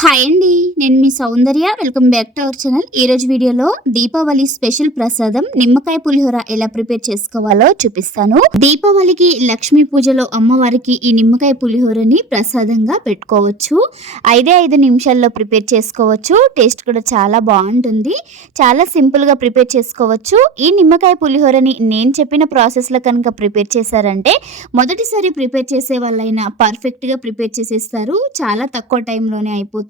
Hi అండి నేను మీ Soundarya. Welcome back to our channel ఈరోజు వీడియోలో దీపావళి స్పెషల్ ప్రసాదం నిమ్మకాయ పులిహోర ఎలా ప్రిపేర్ చేసుకోవాలో చూపిస్తాను. దీపావళికి లక్ష్మీ పూజలో అమ్మవారికి ఈ నిమ్మకాయ పులిహోరని ప్రసాదంగా పెట్టుకోవచ్చు. ఐదే ఐదు నిమిషాల్లో ప్రిపేర్ చేసుకోవచ్చు. టేస్ట్ కూడా చాలా బాగుంటుంది. చాలా సింపుల్గా ప్రిపేర్ చేసుకోవచ్చు. ఈ నిమ్మకాయ పులిహోరని నేను చెప్పిన ప్రాసెస్లో కనుక ప్రిపేర్ చేశారంటే మొదటిసారి ప్రిపేర్ చేసే వాళ్ళైనా పర్ఫెక్ట్గా ప్రిపేర్ చేసేస్తారు. చాలా తక్కువ టైంలోనే అయిపోతుంది.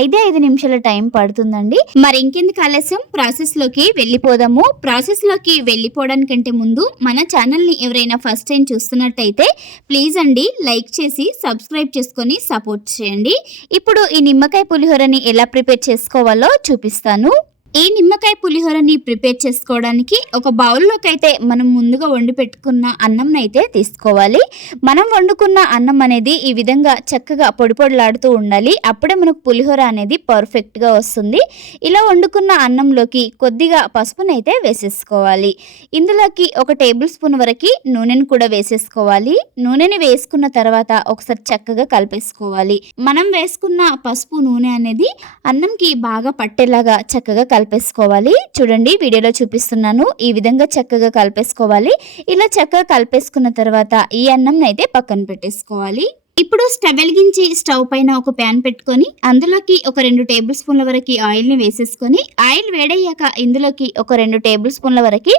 ఐదే ఐదు నిమిషాల టైం పడుతుందండి. మరి ఇంకెందుకు ఆలస్యం? ప్రాసెస్లోకి వెళ్ళిపోదాము. ప్రాసెస్లోకి వెళ్ళిపోవడానికంటే ముందు మన ఛానల్ని ఎవరైనా ఫస్ట్ టైం చూస్తున్నట్టయితే ప్లీజ్ అండి లైక్ చేసి సబ్స్క్రైబ్ చేసుకొని సపోర్ట్ చేయండి. ఇప్పుడు ఈ నిమ్మకాయ పులిహోరని ఎలా ప్రిపేర్ చేసుకోవాలో చూపిస్తాను. ఈ నిమ్మకాయ పులిహోరని ప్రిపేర్ చేసుకోవడానికి ఒక బౌల్లోకి అయితే మనం ముందుగా వండి పెట్టుకున్న అన్నం అయితే తీసుకోవాలి. మనం వండుకున్న అన్నం అనేది ఈ విధంగా చక్కగా పొడి పొడిలాడుతూ ఉండాలి. అప్పుడే మనకు పులిహోర అనేది పర్ఫెక్ట్గా వస్తుంది. ఇలా వండుకున్న అన్నంలోకి కొద్దిగా పసుపునైతే వేసేసుకోవాలి. ఇందులోకి ఒక టేబుల్ స్పూన్ వరకు నూనెను కూడా వేసేసుకోవాలి. నూనెని వేసుకున్న తర్వాత ఒకసారి చక్కగా కలిపేసుకోవాలి. మనం వేసుకున్న పసుపు నూనె అనేది అన్నంకి బాగా పట్టేలాగా చక్కగా కలిపేసుకోవాలి. చూడండి వీడియోలో చూపిస్తున్నాను. ఈ విధంగా చక్కగా కలిపేసుకోవాలి. ఇలా చక్కగా కలిపేసుకున్న తర్వాత ఈ అన్నం అయితే పక్కన పెట్టేసుకోవాలి. ఇప్పుడు స్టవ్ వెలిగించి స్టవ్ పైన ఒక ప్యాన్ పెట్టుకొని అందులోకి ఒక రెండు టేబుల్ స్పూన్ల వరకు ఆయిల్ని వేసేసుకొని ఆయిల్ వేడయ్యాక ఇందులోకి ఒక రెండు టేబుల్ స్పూన్ల వరకు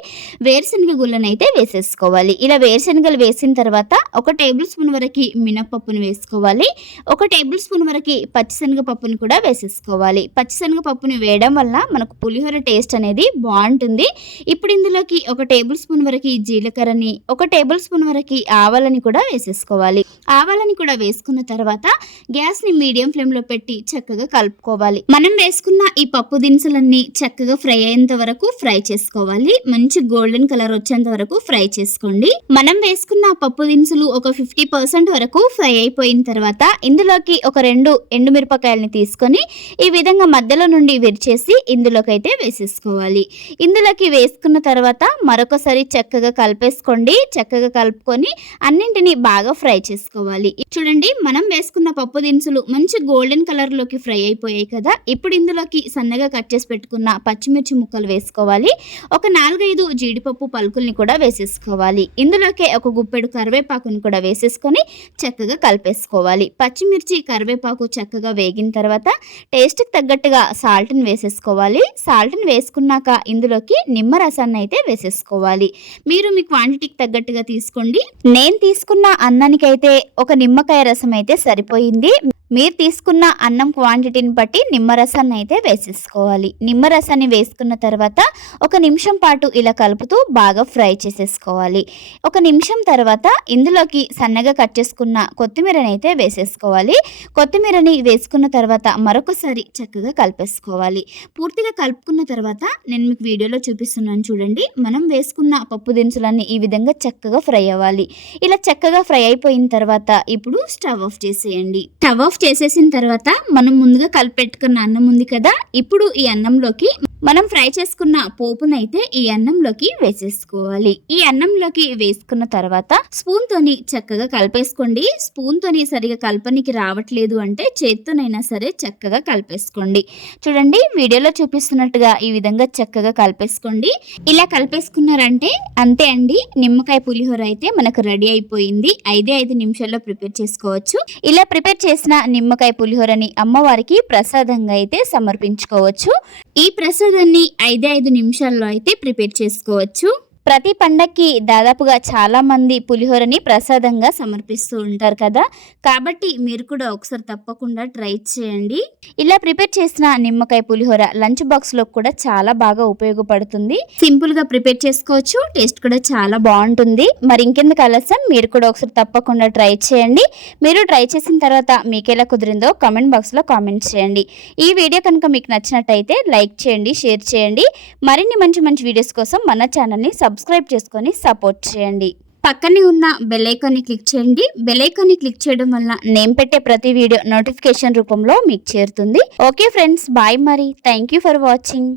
వేరుశనగ గుళ్ళను అయితే వేసేసుకోవాలి. ఇలా వేరుశనగలు వేసిన తర్వాత ఒక టేబుల్ స్పూన్ వరకు మినపప్పును వేసుకోవాలి. ఒక టేబుల్ స్పూన్ వరకు పచ్చిశనగ పప్పును కూడా వేసేసుకోవాలి. పచ్చిశనగ పప్పుని వేయడం వల్ల మనకు పులిహోర టేస్ట్ అనేది బాగుంటుంది. ఇప్పుడు ఇందులోకి ఒక టేబుల్ స్పూన్ వరకు జీలకర్రని ఒక టేబుల్ స్పూన్ వరకు ఆవాలని కూడా వేసేసుకోవాలి. ఆవాలని కూడా వేసుకున్న తర్వాత గ్యాస్ని మీడియం ఫ్లేమ్లో పెట్టి చక్కగా కలుపుకోవాలి. మనం వేసుకున్న ఈ పప్పు దినుసులన్నీ చక్కగా ఫ్రై అయ్యేంత వరకు ఫ్రై చేసుకోవాలి. మంచి గోల్డెన్ కలర్ వచ్చేంత వరకు ఫ్రై చేసుకోండి. మనం వేసుకున్న పప్పు దినుసులు ఒక ఫిఫ్టీ పర్సెంట్ వరకు ఫ్రై అయిపోయిన తర్వాత ఇందులోకి ఒక రెండు ఎండుమిరపకాయలని తీసుకొని ఈ విధంగా మధ్యలో నుండి విరిచేసి ఇందులోకి అయితే వేసేసుకోవాలి. ఇందులోకి వేసుకున్న తర్వాత మరొకసారి చక్కగా కలిపేసుకోండి. చక్కగా కలుపుకొని అన్నింటినీ బాగా ఫ్రై చేసుకోవాలి. చూడండి మనం వేసుకున్న పప్పు దినుసులు మంచి గోల్డెన్ కలర్లోకి ఫ్రై అయిపోయాయి కదా. ఇప్పుడు ఇందులోకి సన్నగా కట్ చేసి పెట్టుకున్న పచ్చిమిర్చి ముక్కలు వేసుకోవాలి. ఒక నాలుగైదు జీడిపప్పు పలుకుల్ని కూడా వేసేసుకోవాలి. ఇందులోకే ఒక గుప్పెడు కరివేపాకుని కూడా వేసేసుకొని చక్కగా కలిపేసుకోవాలి. పచ్చిమిర్చి కరివేపాకు చక్కగా వేగిన తర్వాత టేస్ట్కి తగ్గట్టుగా సాల్ట్ని వేసేసుకోవాలి. సాల్ట్ని వేసుకున్నాక ఇందులోకి నిమ్మ రసాన్ని అయితే వేసేసుకోవాలి. మీరు మీ క్వాంటిటీకి తగ్గట్టుగా తీసుకోండి. నేను తీసుకున్న అన్నానికైతే ఒక నిమ్మకాయ రసం అయితే సరిపోయింది. വേണ്ടി మీరు తీసుకున్న అన్నం క్వాంటిటీని బట్టి నిమ్మరసాన్ని అయితే వేసేసుకోవాలి. నిమ్మరసాన్ని వేసుకున్న తర్వాత ఒక నిమిషం పాటు ఇలా కలుపుతూ బాగా ఫ్రై చేసేసుకోవాలి. ఒక నిమిషం తర్వాత ఇందులోకి సన్నగా కట్ చేసుకున్న కొత్తిమీరని అయితే వేసేసుకోవాలి. కొత్తిమీరని వేసుకున్న తర్వాత మరొకసారి చక్కగా కలిపేసుకోవాలి. పూర్తిగా కలుపుకున్న తర్వాత నేను మీకు వీడియోలో చూపిస్తున్నాను చూడండి. మనం వేసుకున్న పప్పు దినుసులన్నీ ఈ విధంగా చక్కగా ఫ్రై అవ్వాలి. ఇలా చక్కగా ఫ్రై అయిపోయిన తర్వాత ఇప్పుడు స్టవ్ ఆఫ్ చేసేయండి. స్టవ్ ఆఫ్ చేసేసిన తర్వాత మనం ముందుగా కలిపెట్టుకున్న అన్నం ఉంది కదా ఇప్పుడు ఈ అన్నంలోకి మనం ఫ్రై చేసుకున్న పోపునైతే ఈ అన్నంలోకి వేసేసుకోవాలి. ఈ అన్నంలోకి వేసుకున్న తర్వాత స్పూన్ తోని చక్కగా కలిపేసుకోండి. స్పూన్ తోని సరిగా కలపనికి రావట్లేదు అంటే చేత్తోనైనా సరే చక్కగా కలిపేసుకోండి. చూడండి వీడియోలో చూపిస్తున్నట్టుగా ఈ విధంగా చక్కగా కలిపేసుకోండి. ఇలా కలిపేసుకున్నారంటే అంతే అండి. నిమ్మకాయ పులిహోర అయితే మనకు రెడీ అయిపోయింది. ఐదే ఐదు నిమిషాల్లో ప్రిపేర్ చేసుకోవచ్చు. ఇలా ప్రిపేర్ చేసిన నిమ్మకాయ పులిహోరని అమ్మవారికి ప్రసాదంగా అయితే సమర్పించుకోవచ్చు. ఈ ప్రసాదాన్ని ఐదే ఐదు నిమిషాల్లో అయితే ప్రిపేర్ చేసుకోవచ్చు. ప్రతి పండక్కి దాదాపుగా చాలామంది పులిహోరని ప్రసాదంగా సమర్పిస్తూ ఉంటారు కదా. కాబట్టి మీరు కూడా ఒకసారి తప్పకుండా ట్రై చేయండి. ఇలా ప్రిపేర్ చేసిన నిమ్మకాయ పులిహోర లంచ్ బాక్స్లో కూడా చాలా బాగా ఉపయోగపడుతుంది. సింపుల్గా ప్రిపేర్ చేసుకోవచ్చు టేస్ట్ కూడా చాలా బాగుంటుంది. మరి ఇంకెందుకు ఆలస్యం? మీరు కూడా ఒకసారి తప్పకుండా ట్రై చేయండి. మీరు ట్రై చేసిన తర్వాత మీకు ఎలా కుదిరిందో కామెంట్ బాక్స్లో కామెంట్ చేయండి. ఈ వీడియో కనుక మీకు నచ్చినట్టయితే లైక్ చేయండి షేర్ చేయండి. మరిన్ని మంచి మంచి వీడియోస్ కోసం మన ఛానల్ని సబ్ సబ్స్క్రైబ్ చేసుకొని సపోర్ట్ చేయండి. పక్కనే ఉన్న బెలైకాన్ని క్లిక్ చేయండి. బెలైకాన్ని క్లిక్ చేయడం వల్ల నేను పెట్టే ప్రతి వీడియో నోటిఫికేషన్ రూపంలో మీకు చేరుతుంది. ఓకే ఫ్రెండ్స్ బాయ్ మరి. Thank you for watching